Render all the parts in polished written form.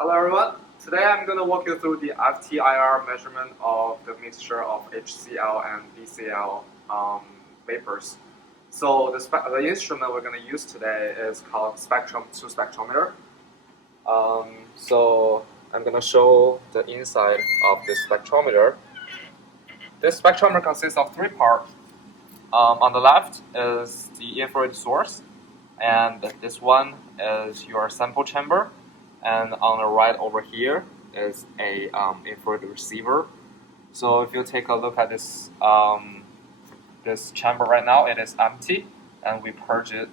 Hello everyone, today I'm going to walk you through the FTIR measurement of the mixture of HCl and DCl vapors. So the instrument we're going to use today is called Spectrum 2 spectrometer. So I'm going to show the inside of this spectrometer. This spectrometer consists of three parts. On the left is the infrared source, and this one is your sample chamber. And on the right over here is a infrared receiver. So if you take a look at this this chamber right now, it is empty, and we purge it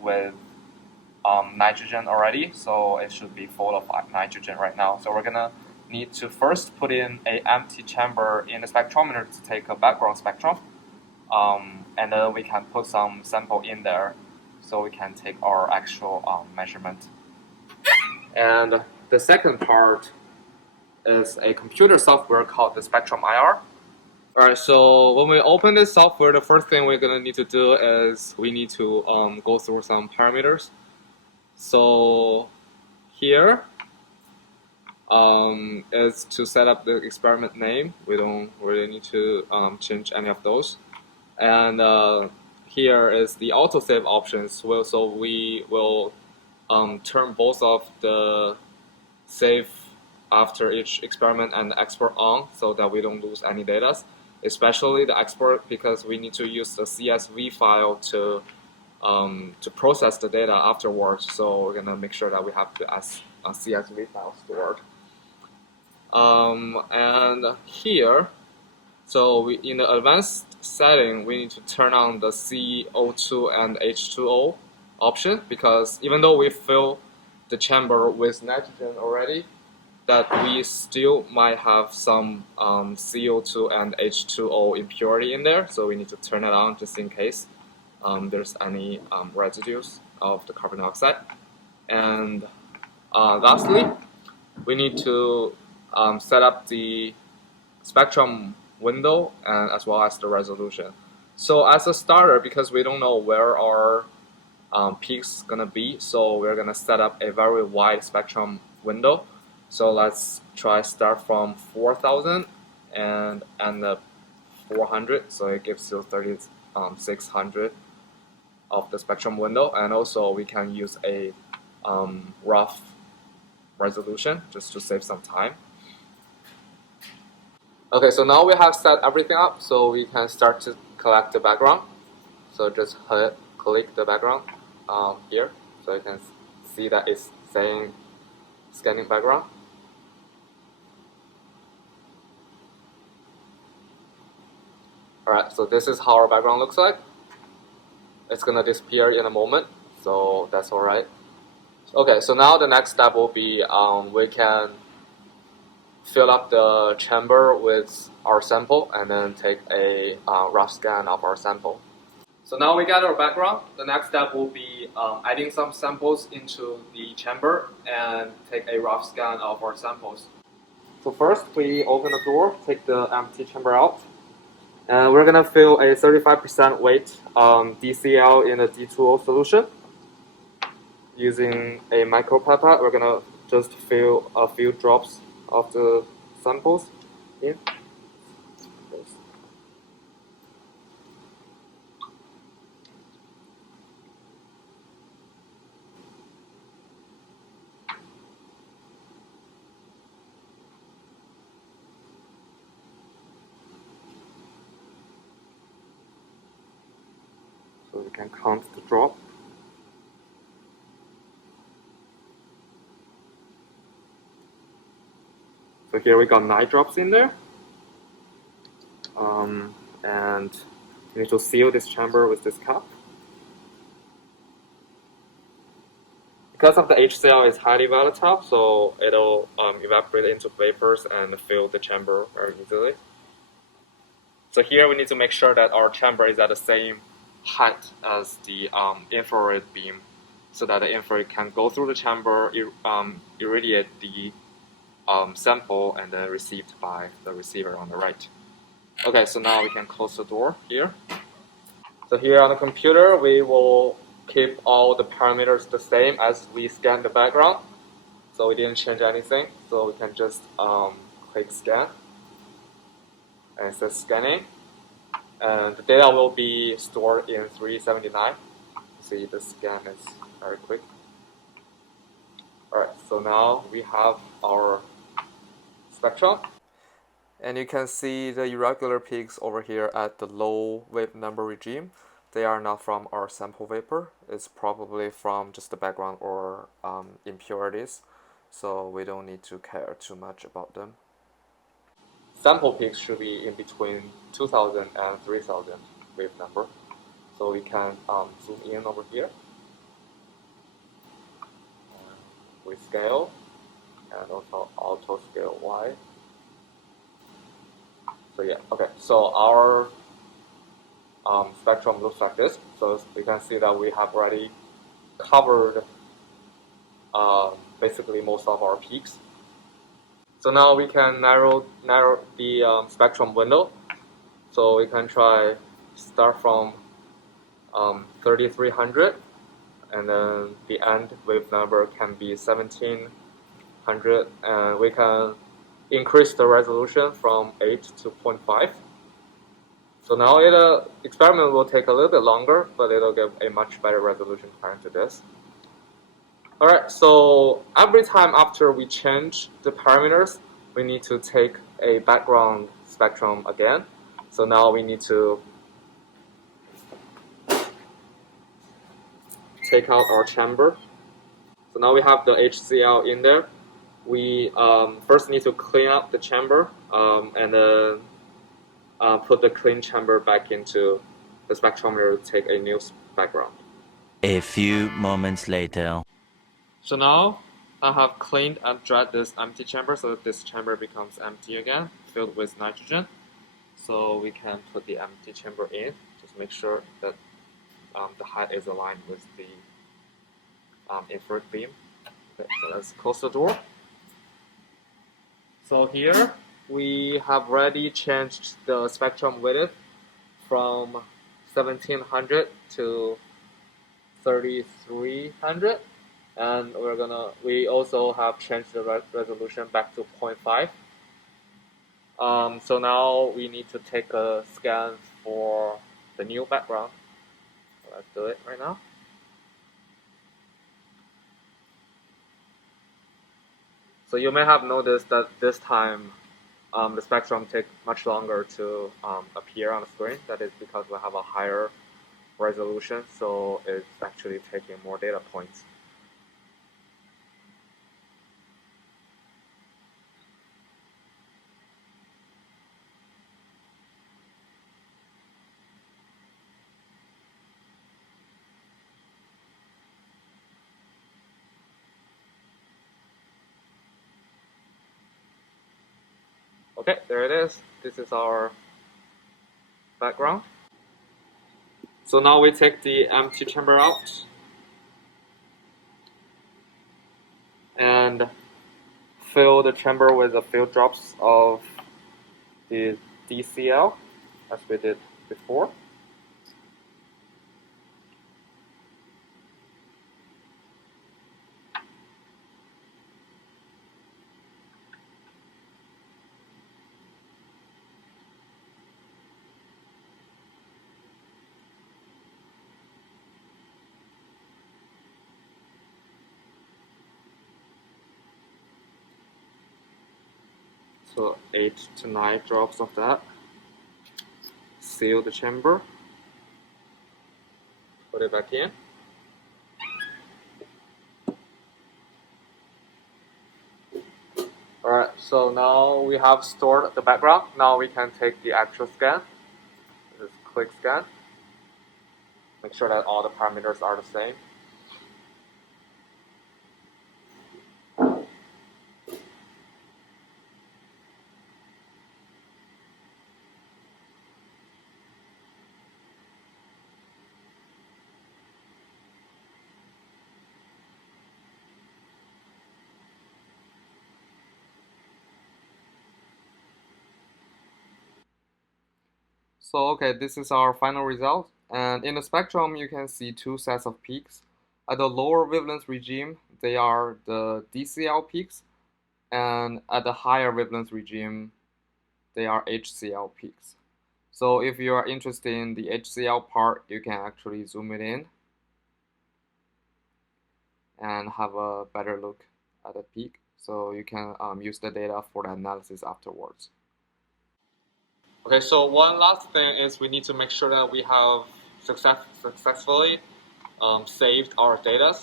with nitrogen already. So it should be full of nitrogen right now. So we're gonna need to first put in an empty chamber in the spectrometer to take a background spectrum, and then we can put some sample in there, so we can take our actual measurement. And the second part is a computer software called the Spectrum IR. Alright, so when we open this software, the first thing we're going to need to do is we need to go through some parameters. So here is to set up the experiment name. We don't really need to change any of those. And here is the autosave options. So we will turn both of the save after each experiment and export on, so that we don't lose any data, especially the export, because we need to use the CSV file to process the data afterwards. So we're gonna make sure that we have the CSV file stored. And here, so in the advanced setting, we need to turn on the CO2 and H2O option, because even though we fill the chamber with nitrogen already, that we still might have some CO2 and H2O impurity in there, so we need to turn it on just in case there's any residues of the carbon dioxide. And lastly, we need to set up the spectrum window and as well as the resolution. So as a starter, because we don't know where our peaks gonna be, so we're gonna set up a very wide spectrum window. So let's try start from 4000 and end up 400, so it gives you 3600 of the spectrum window. And also we can use a rough resolution just to save some time. Okay, so now we have set everything up, so we can start to collect the background. So just click the background here, so you can see that it's saying scanning background. Alright, so this is how our background looks like. It's gonna disappear in a moment, so that's alright. Okay, so now the next step will be we can fill up the chamber with our sample and then take a rough scan of our sample. So now we got our background. The next step will be adding some samples into the chamber and take a rough scan of our samples. So first we open the door, take the empty chamber out, and we're gonna fill a 35% weight DCl in a D2O solution. Using a micropipette, we're gonna just fill a few drops of the samples in. So we can count the drop. So here we got 9 drops in there. And you need to seal this chamber with this cap. Because of the HCl is highly volatile, so it'll evaporate into vapors and fill the chamber very easily. So here we need to make sure that our chamber is at the same height as the infrared beam, so that the infrared can go through the chamber, irradiate the sample, and then received by the receiver on the right. Okay, so now we can close the door here. So here on the computer, we will keep all the parameters the same as we scan the background. So we didn't change anything. So we can just click scan, and it says scanning. And the data will be stored in 379. See, the scan is very quick. Alright, so now we have our spectrum. And you can see the irregular peaks over here at the low wave number regime. They are not from our sample vapor. It's probably from just the background or impurities. So we don't need to care too much about them. Sample peaks should be in between 2000 and 3000 wave number. So we can zoom in over here. We scale and also auto scale Y. So yeah, okay. So our spectrum looks like this. So we can see that we have already covered basically most of our peaks. So now we can narrow the spectrum window. So we can try start from 3300, and then the end wave number can be 1700, and we can increase the resolution from 8 to 0.5. So now the experiment will take a little bit longer, but it'll give a much better resolution compared to this. Alright, so every time after we change the parameters, we need to take a background spectrum again. So now we need to take out our chamber. So now we have the HCl in there. We first need to clean up the chamber and then put the clean chamber back into the spectrometer to take a new background. A few moments later. So now I have cleaned and dried this empty chamber so that this chamber becomes empty again, filled with nitrogen. So we can put the empty chamber in, just make sure that the height is aligned with the infrared beam. Okay, so let's close the door. So here we have already changed the spectrum width from 1700 to 3300, and we also have changed the resolution back to 0.5. So now we need to take a scan for the new background. So let's do it right now. So you may have noticed that this time the spectrum takes much longer to appear on the screen. That is because we have a higher resolution, so it's actually taking more data points. Okay, there it is. This is our background. So now we take the empty chamber out and fill the chamber with a few drops of the DCl, as we did before. So 8 to 9 drops of that. Seal the chamber. Put it back in. Alright, so now we have stored the background. Now we can take the actual scan. Just click scan. Make sure that all the parameters are the same. So okay, this is our final result. And in the spectrum, you can see two sets of peaks. At the lower wavelength regime, they are the DCl peaks, and at the higher wavelength regime, they are HCl peaks. So if you are interested in the HCl part, you can actually zoom it in and have a better look at the peak. So you can use the data for the analysis afterwards. Okay, so one last thing is we need to make sure that we have successfully saved our data.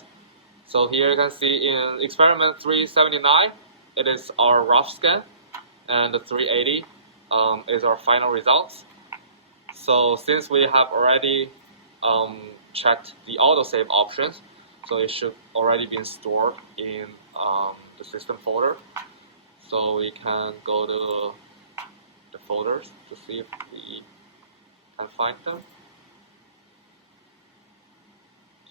So here you can see in experiment 379, it is our rough scan, and the 380 is our final results. So since we have already checked the autosave options, so it should already be stored in the system folder. So we can go to the folders to see if we can find them.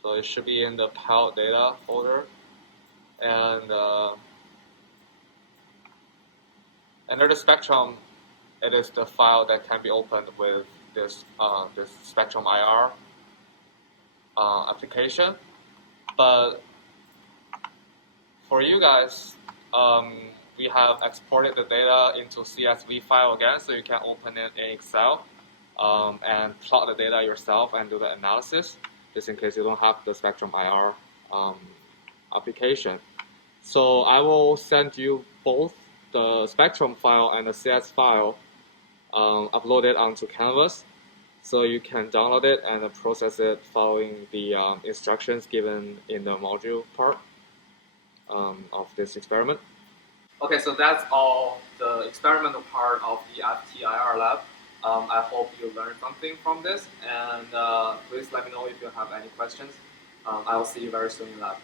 So it should be in the PAL data folder, and under the spectrum, it is the file that can be opened with this this Spectrum IR application. But for you guys, we have exported the data into CSV file again, so you can open it in Excel and plot the data yourself and do the analysis, just in case you don't have the Spectrum IR application. So I will send you both the Spectrum file and the CS file uploaded onto Canvas, so you can download it and process it following the instructions given in the module part of this experiment. Okay, so that's all the experimental part of the FTIR lab. I hope you learned something from this, and please let me know if you have any questions. I will see you very soon in lab.